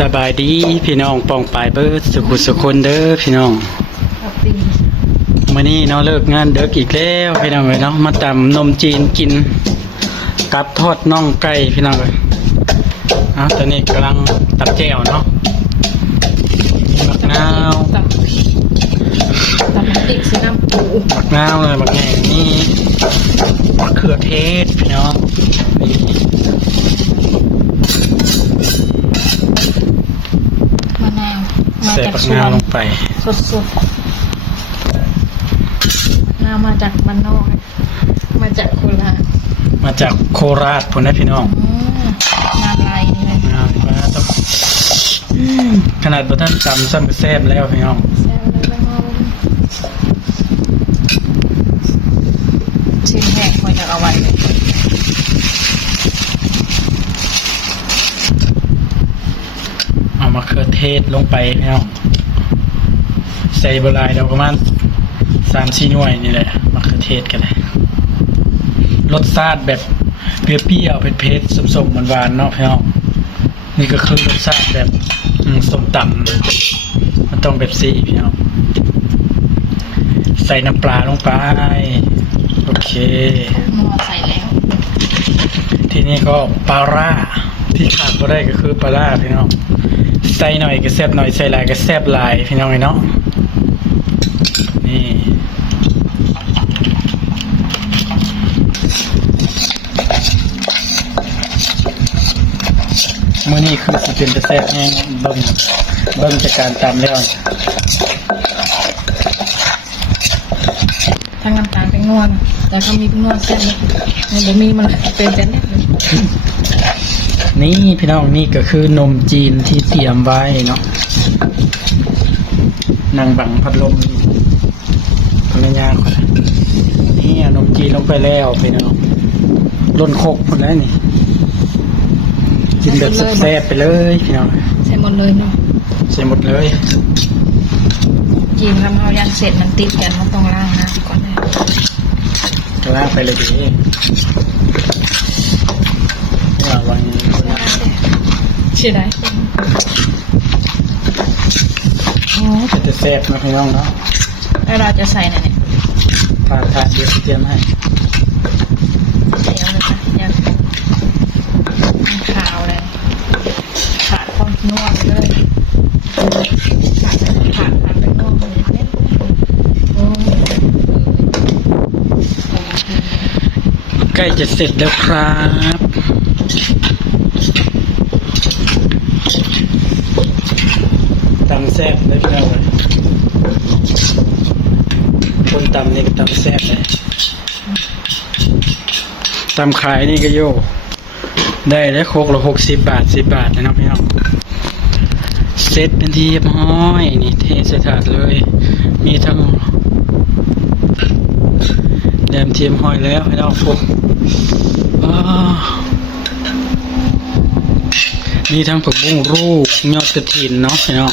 สบายดีพี่น้องปองปายเบิร์ดสุขุสุคนเด้อพี่น้องมื้อนี้เนาะเลิกงานเด็กอีกแล้วพี่น้องเอ้ยเนาะมาตำนมจีนกินกับทอดน่องไก่พี่น้องเอ้ยตอนนี้กำลังตัดแจ่วเนาะมะนาวตำพริกสีน้ำปู มะนาวเลยมะแงงนี่มะเขือเทศพี่น้องนี่มะนาวมา ใส่ จาก มะ สวน าวลงไป สดๆน้ำมาจากบ้านนอกมาจากโคราช มาจากโคราชพุ่นนะพี่น้องน้ำลายนี่เลย น้ำปลาต้องขนาดบ่ทันตำซ้ำก็แซ่บแล้วพี่น้อง แซ่บเลยบ้านนอกชิ้นแห้งพออยากเอาไว้เลย เอามะเขือเทศลงไปพี่น้องใส่บลายเราประมาณ3-4 หน่วยนี่แหละมะเขือเทศกันเลยรสชาติแบบเปรี้ยวๆเผ็ดๆส้มๆหวานๆเนาะพี่น้องนี่ก็คือรสชาติแบบส้มตำมันต้องแบบซี่พี่น้องใส่น้ำปลาลงไปโอเค นัวใส่แล้ว ทีนี้ก็ปลาร่าที่ขาดก็ได้ก็คือปลาร่าพี่น้องใส่หน่อยก็แซ่บหน่อยใส่หลายก็แซ่บหลายพี่น้องเนาะนี่มื้อนี้คือสิเป็นจะแซ่บแห้งเบิ่งจากการตำแล้ว ทั้งน้ำตาลทั้งนวลแต่ก็มีนวลแซ่บเลยมันบ่มีมันเป็นแซ่บเลย นี่พี่น้องนี่ก็คือนมจีนที่เตรียมไว้เนาะนางบังพัดลมภรรยาคนนี่เอานมจีนลงไปแล้วพี่น้องล้นโคกหมดแล้วนี่กินแบบแซ่บๆไปเลยพี่น้อง ใส่หมดเลยเนาะ ใส่หมดเลย กินทำเอายันเสร็จมันติดกันมันต้องล้างน้ำก่อนเลย ลากไปเลยดีว่าวันนี้ ใช่ได้ จะแซ่บนะพี่น้องเนาะ แล้วเราจะใส่ไหนเนี่ย ทานเดี๋ยวเตรียมให้ เดี๋ยวเลยค่ะยังขาวเลยขาดความนวลเลยขาดเป็นนวลเลยเนี่ยโอ้ ใกล้จะเสร็จแล้วครับตำแซ่บเลยพี่น้องเลยคนตำนี่ก็ตำแซ่บเลยตำขายนี่ก็โย่ได้แล้วโคกละ60 บาท10 บาทนะพี่น้องเสร็จเป็นที่เรียบร้อยนี่เทใส่ถาดเลยมีทั้งแหลมเทียมห้อยแล้วให้เราฟุกมีทั้งผักบุ้งรูปยอดกระถินเนาะพี่น้อง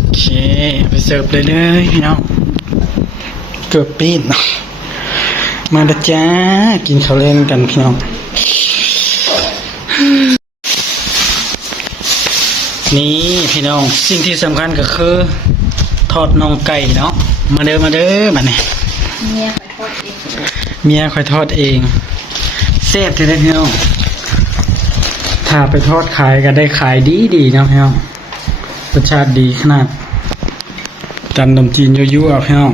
โอเคไปเสิร์ฟเลยพี่น้องเกือบปีนเนาะมาละจ้ากินข้าวเล่นกันพี่น้องนี่พี่น้องสิ่งที่สำคัญก็คือทอดน่องไก่เนาะมาเด้อมาเนี่ยเมียคอยทอดเองแซ่บจะได้พี่น้องถ้าไปทอดขายก็ได้ขายดีนะพี่น้องรสชาติดีขนาดจำนมจีนยั่วๆพี่น้อง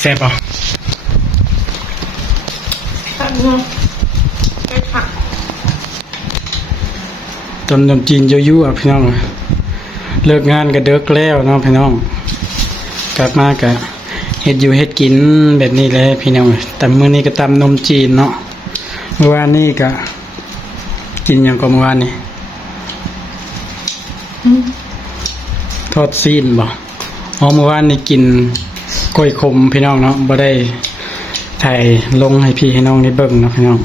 แซ่บป่ะจำนมจีนยั่วๆพี่น้องเลิกงานก็เดิกแล้วเนาะพี่น้องกลับมาก็เฮ็ดอยู่เฮ็ดกินแบบนี้แหละพี่น้องแต่มื้อนี้ก็ตำนมจีนเนาะเมื่อวานนี้ก็กินอย่างก็เมื่อวานนี้ทอดซีนบ่เมื่อวานนี้กินกล้วยขมพี่น้องเนาะบ่ได้ถ่ายลงให้พี่ให้น้องได้เบิ่งเนาะพี่น้อง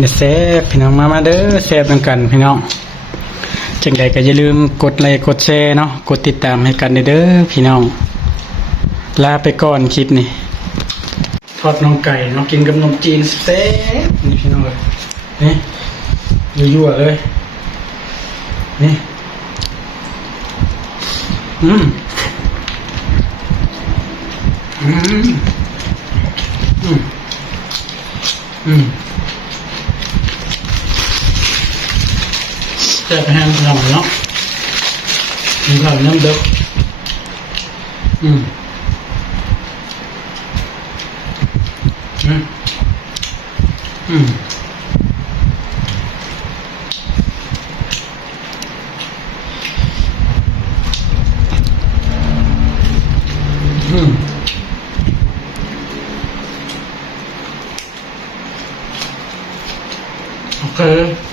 เดี๋ยวแซ่บพี่น้องมาเด้อแซ่บนำกันพี่น้องจังใดก็อย่าลืมกดไลค์กดแชร์เนาะกดติดตามให้กันเด้อพี่น้องลาไปก่อนคลิปนี้ทอดน้องไก่เนาะกินกับนมจีนแซ่บนี่พี่น้องเลยนี่ยั่วๆเลยนี่อืมแซ่บแห้งพี่น้องเนาะมีข้าวน้ำเด็กโอเค